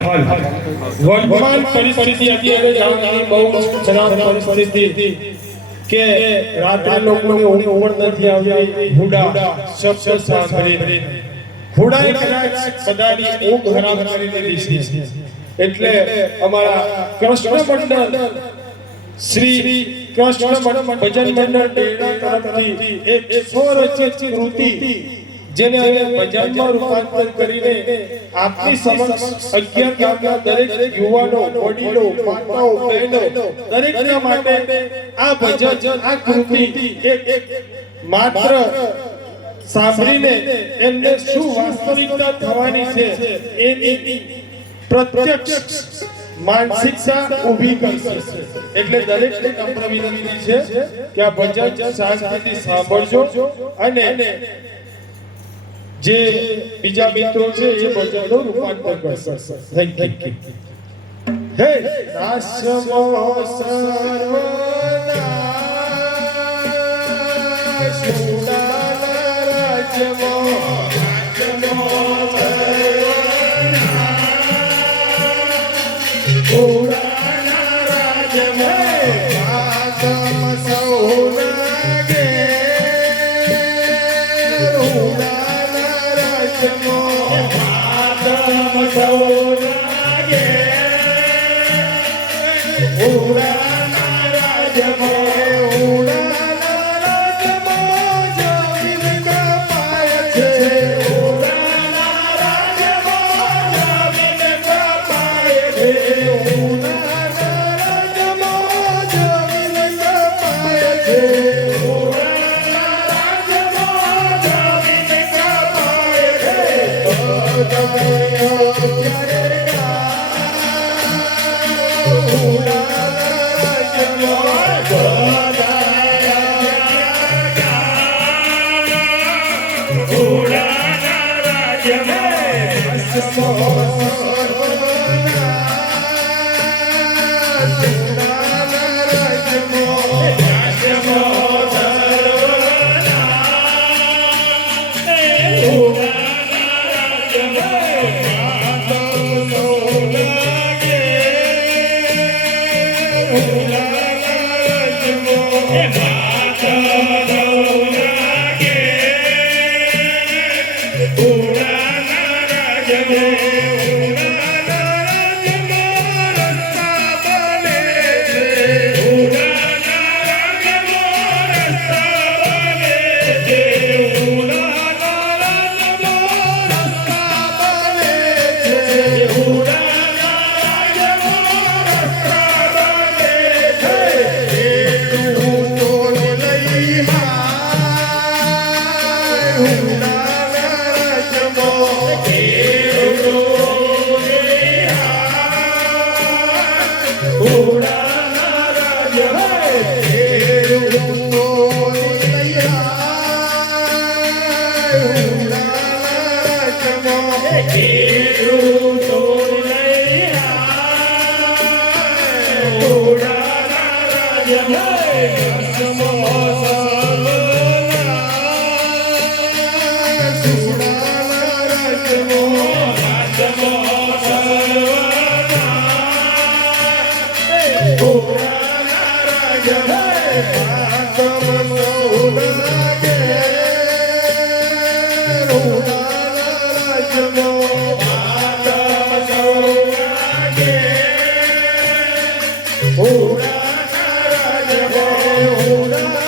વર્તમાન પરિસ્થિતિ અત્યારે જાણવાની બહુ ખરાબ પરિસ્થિતિ કે રાત્રે લોકોને ઊંઘ પણ નથી આવતી હુડા શબ્દ સાંભળી હુડાએ કદાચ બધાની ઊંઘ ખરાબ કરી દીધી છે એટલે અમારા કૃષ્ણ મંડળ શ્રી કૃષ્ણ મંડળ ભજન મંડળ ડેડા તરફથી એક સ્વરચિત કૃતિ જેને હવે ભજનમાં રૂપાંતર કરીને આપની સમક્ષ અગિયાર દરેક યુવાનો, વડીલો, માતાઓ, બહેનો, દરેકના માટે આ ભજન, આ કૃતિ માત્ર સાંભળીને એમને શું વાસ્તવિકતા થવાની છે એની પ્રત્યક્ષ માનસિકતા ઊભી કરશે. એટલે દરેકને નમ્ર વિનંતી છે કે આ ભજન શાંતિથી સાંભળજો અને જે બીજા મિત્રો છે એ ભજનનો રૂપાંતર કરશે. થેન્ક યુ હે નાશમો સર્વનાશ રાજમો Adam Amen. Oh, Una de una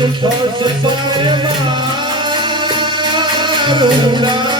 Thank you.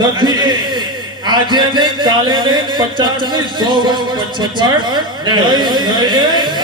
નથી. આજે નહીં કાલે નહીં પચાસ નહીં સો વર્ષ પછી પણ નહીં નહીં.